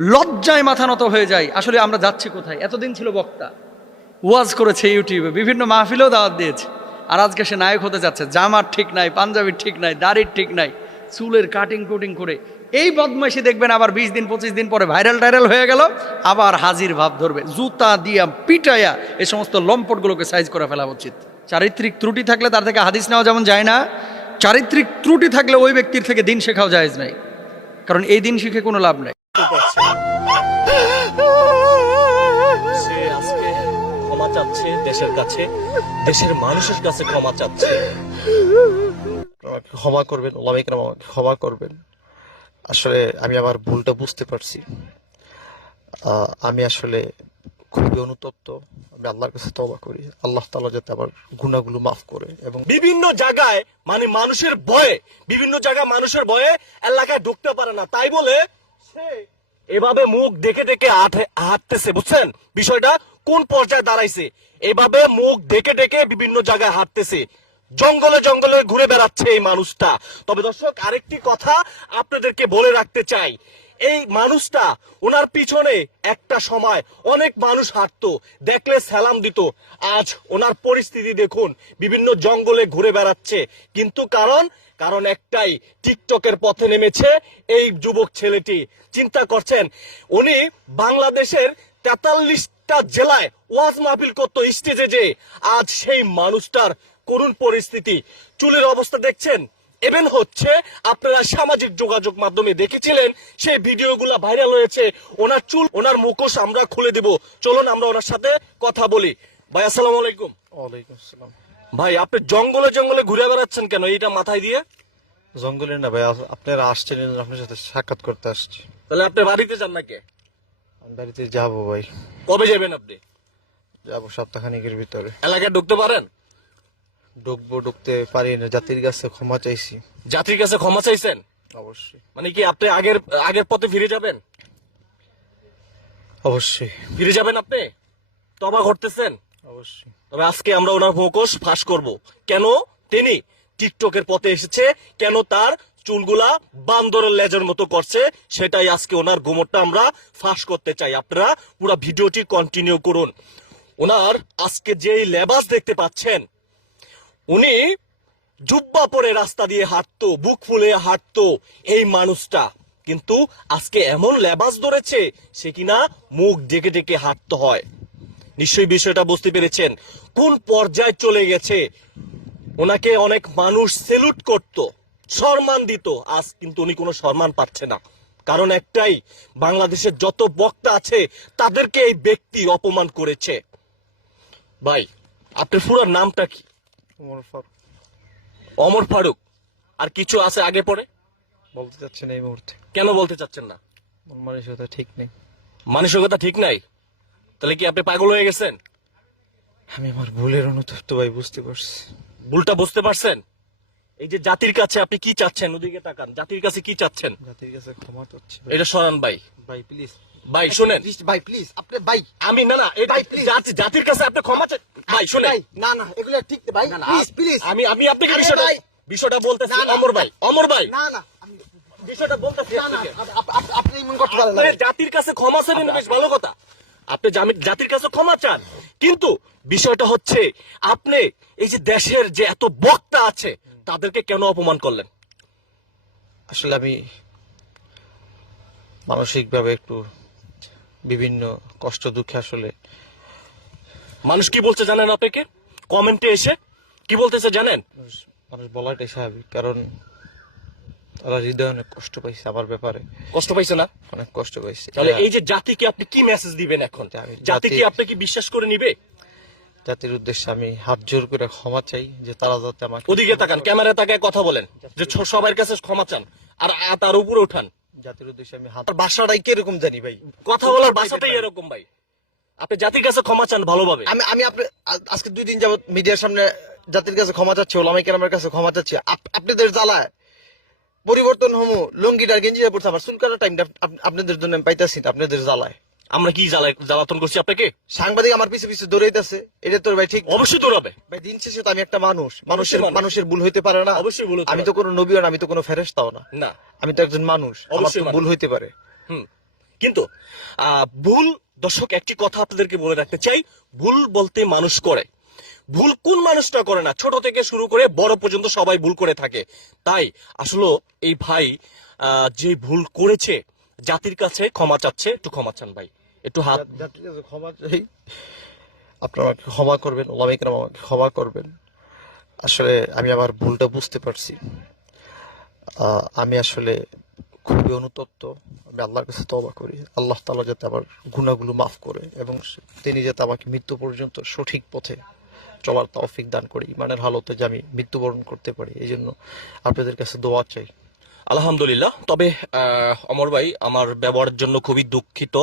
লজ্জায় মাথা নত হয়ে যায়। আসলে আমরা যাচ্ছি কোথায়? এতদিন ছিল বক্তা, ওয়াজ করেছে ইউটিউবে, বিভিন্ন মাহফিলেও দাওয়াত দিয়েছে, আর আজকে সে নায়ক হতে যাচ্ছে। জামার ঠিক নাই, পাঞ্জাবির ঠিক নাই, দাড়ির ঠিক নাই, চুলের কাটিং কুটিং করে এই বদমাইশি দেখবেন আবার 20 দিন 25 দিন পরে ভাইরাল টাইরাল হয়ে গেল, আবার হাজির ভাব ধরবে। জুতা দিয়া পিটাইয়া এই সমস্ত লম্পটগুলোকে সাইজ করে ফেলা উচিত। চারিত্রিক ত্রুটি থাকলে তার থেকে হাদিস নেওয়া যেমন যায় না, চারিত্রিক ত্রুটি থাকলে ওই ব্যক্তির থেকে দিন শেখাও জায়েজ নাই, কারণ এই দিন শিখে কোনো লাভ নাই। সে আজকে ক্ষমা চাচ্ছে দেশের কাছে, দেশের মানুষের কাছে ক্ষমা চাচ্ছে। আমাকে ক্ষমা করবেন, ওলামা ইকরাম আমাকে ক্ষমা করবেন। আসলে আমি আমার ভুলটা বুঝতে পারছি। আমি আসলে খুবই অনুতপ্ত। আমি আল্লাহর কাছে তওবা করি, আল্লাহ তাআলা যাতে আমার গুনাহগুলো মাফ করে। এবং বিভিন্ন জায়গায় মানে মানুষের ভয়ে, বিভিন্ন জায়গায় মানুষের ভয়ে এলাকায় ঢুকতে পারে না, তাই বলে সে এভাবে মুখ দেখে দেখে হাঁটতেছে। বুঝছেন বিষয়টা কোন পর্যায়ে দাঁড়াইছে? এভাবে মুখ দেখে দেখে বিভিন্ন জায়গায় হাঁটতেছে, জঙ্গলে জঙ্গলে ঘুরে বেড়াচ্ছে এই মানুষটা। তবে দর্শক, আরেকটি কথা আপনাদেরকে বলে রাখতে চাই, এই মানুষটা, ওনার পিছনে একটা সময় অনেক মানুষ হাঁটতো, দেখলে সালাম দিত। আজ ওনার পরিস্থিতি দেখুন, বিভিন্ন জঙ্গলে ঘুরে বেড়াচ্ছে। কিন্তু কারণ একটাই, টিকটকের পথে নেমেছে এই যুবক ছেলেটি। চিন্তা করছেন, উনি বাংলাদেশের 43টা জেলায় ওয়াজ মাহফিল করতো স্টেজে, যে আজ সেই মানুষটার করুণ পরিস্থিতি। চুলের অবস্থা দেখছেন, এমন হচ্ছে, আপনারা সামাজিক যোগাযোগ মাধ্যমে দেখেছিলেন, সেই ভিডিওগুলো ভাইরাল হয়েছে। ওনার চুল, ওনার মুখোশ আমরা খুলে দেব। চলুন আমরা ওনার সাথে কথা বলি। ভাই আসসালামু আলাইকুম। ওয়ালাইকুম আসসালাম। ভাই, আপনি জঙ্গলে জঙ্গলে ঘুরে বেড়াচ্ছেন কেন এইটা মাথায় দিয়ে? জঙ্গলে না ভাই, আপনারা আসছেন, আপনার সাথে সাক্ষাৎ করতে আসছি। তাহলে আপনি বাড়িতে যান নাকি? আমি বাড়িতে যাবো ভাই। কবে যাবেন আপনি? যাবো সপ্তাহখানিকের ভিতরে। এলাকায় ঢুকতে পারেন? ঢুকতে পারি না, জাতির কাছে ক্ষমা চাইছি। জাতির কাছে ক্ষমা চাইছেন? অবশ্যই মানে কি আপনি আগের পথে ফিরে যাবেন? অবশ্যই ফিরে যাবেন আপনি? তবা ঘটতেছেন? অবশ্যই। তবে আজকে আমরা ওনার মুখোশ ফাঁস করব। কেন তিনি টিকটকের পথে এসেছে, কেন তার চুলগুলা বান্দরের লেজের মতো করছে, সেটাই আজকে ওনার গোমরটা আমরা ফাঁস করতে চাই। আপনারা পুরো ভিডিওটি কন্টিনিউ করুন। ওনার আজকে যেই লেবাস দেখতে পাচ্ছেন, উনি জুব্বা পরে রাস্তা দিয়ে হাঁটতো, বুক ফুলে হাঁটতো এই মানুষটা, কিন্তু আজকে এমন লেবাস ধরেছে সে কিনা মুখ ডেকে ডেকে হাঁটতে হয়। নিশ্চয়ই বিষয়টা বুঝতে পেরেছেন কোন পর্যায়ে চলে গেছে। ওনাকে অনেক মানুষ সেলুট করত, সম্মান দিত, আজ কিন্তু উনি কোনো সম্মান পাচ্ছে না। কারণ একটাই, বাংলাদেশের যত বক্তা আছে তাদেরকে এই ব্যক্তি অপমান করেছে। ভাই, আপনার পুরো নামটা কি? ওমর ফারুক। ওমর ফারুক। আর কিছু আছে আগে পরে? বলতে চাচ্ছেন এই মুহূর্তে। কেন বলতে চাচ্ছেন না? আমার মানসিকতা ঠিক নেই। মানসিকতা ঠিক নাই? তাহলে কি আপনি পাগল হয়ে গেছেন? আমি আমার ভুলের অনুতপ্ত ভাই, বুঝতে পারছি। ভুলটা বুঝতে পারছেন? এই যে জাতির কাছে আপনি কি চাচ্ছেন, ওদিকে তাকান, জাতির কাছে কি চাচ্ছেন? জাতির কাছে ক্ষমা চাচ্ছি এটা শোনান ভাই। ভাই প্লিজ ভাই শুনেন, ভাই প্লিজ, আপনি ভাই। আমি না এই জাতির কাছে আপনি ক্ষমা চান। ভাই শুনেন, না না, এগুলো ঠিক ভাই, প্লিজ প্লিজ। আমি আপনাকে বিষয়টা বলতেছি। অমর ভাই না না, বিষয়টা বলতেছি আপনাকে। আপনি মন করতে পারেন না। আপনি জাতির কাছে ক্ষমা চান, বেশ ভালো কথা। আপনি জাতির কাছে ক্ষমা চান, কিন্তু বিষয়টা হচ্ছে আপনি এই যে দেশের যে এত বক্তা আছে তাদেরকে কেন অপমান করলেন? আসলে আমি মানসিকভাবে একটু বিভিন্ন কষ্ট দুঃখে আসলে। মানুষ কি বলছে জানেন? আপনাকে কমেন্টে এসে কি বলতেছে জানেন? মানুষ বলাটাই স্বাভাবিক, কারণ তারা হৃদয়ে অনেক কষ্ট পাইছে আমার ব্যাপারে। কষ্ট পাইছে না? অনেক কষ্ট পাইছে। তাহলে এই যে জাতিকে আপনি কি মেসেজ দিবেন এখন? জাতি কি আপনাকে বিশ্বাস করে নিবে? জাতির উদ্দেশ্যে আমি হাত জোর করে ক্ষমা চাই, যে তারা যাতে আমাকে। ওদিকে তাকান, ক্যামেরা তাকায় কথা বলেন, যে সবার কাছে ক্ষমা চান, আর তার উপরে ওঠান। জাতির উদ্দেশ্যে আমি হাত। বাসাটাই কিরকম জানি ভাই, কথা বলার ভাষাটাই এরকম ভাই। আপনি জাতির কাছে ক্ষমা চান ভালোভাবে। আমি আজকে 2 দিন যাবত মিডিয়ার সামনে জাতির কাছে ক্ষমা চাচ্ছি, ওলামায়ে কেরামের কাছে ক্ষমা চাচ্ছি। আপনাদের জ্বালায় পরিবর্তন হমু, লুঙ্গিটার গেঞ্জিটা পড়ছে, আমার চুল কাটার টাইমটা আপনাদের জন্য আমি পাইতাছি না, আপনাদের জ্বালায়। আমরা কি জ্বালাতন করছি আপনাকে? সাংবাদিক আমার পিছে পিছে দৌড়াইতেছে, এটা তো ভাই ঠিক? অবশ্যই দৌড়াবে ভাই, দিন শেষে তো আমি একটা মানুষের ভুল হইতে পারে না? অবশ্যই ভুল হতে আমি পারে। তো কোনো নবীও না, আমি তো কোনো ফেরেশতাও না, না, আমি তো একজন মানুষ, আমার তো অবশ্যই ভুল হইতে পারে। কিন্তু ভুল, দর্শক একটি কথা আপনাদেরকে বলে রাখতে চাই, ভুল বলতে মানুষ করে, ভুল কোন মানুষটা করে না, ছোট থেকে শুরু করে বড় পর্যন্ত সবাই ভুল করে থাকে। তাই আসলে এই ভাই যে ভুল করেছে জাতির কাছে ক্ষমা চাচ্ছে, একটু ক্ষমা চান ভাই, একটু হাত। জাতির কাছে ক্ষমা চাই, আপনারা আমাকে ক্ষমা করবেন, ওলামায়ে কেরাম আমাকে ক্ষমা করবেন। আসলে আমি আমার ভুলটা বুঝতে পারছি। আমি আসলে খুবই অনুতপ্ত। আমি আল্লাহর কাছে তওবা করি, আল্লাহ তাআলা যাতে আমার গুনাহগুলো মাফ করে এবং তিনি যাতে আমাকে মৃত্যু পর্যন্ত সঠিক পথে চলার তৌফিক দান করে, ইমানের হালতে যে আমি মৃত্যুবরণ করতে পারি, এই জন্য আপনাদের কাছে দোয়া চাই। আলহামদুলিল্লাহ। তবে অমর ভাই, আমার ব্যবহারের জন্য খুবই দুঃখিত।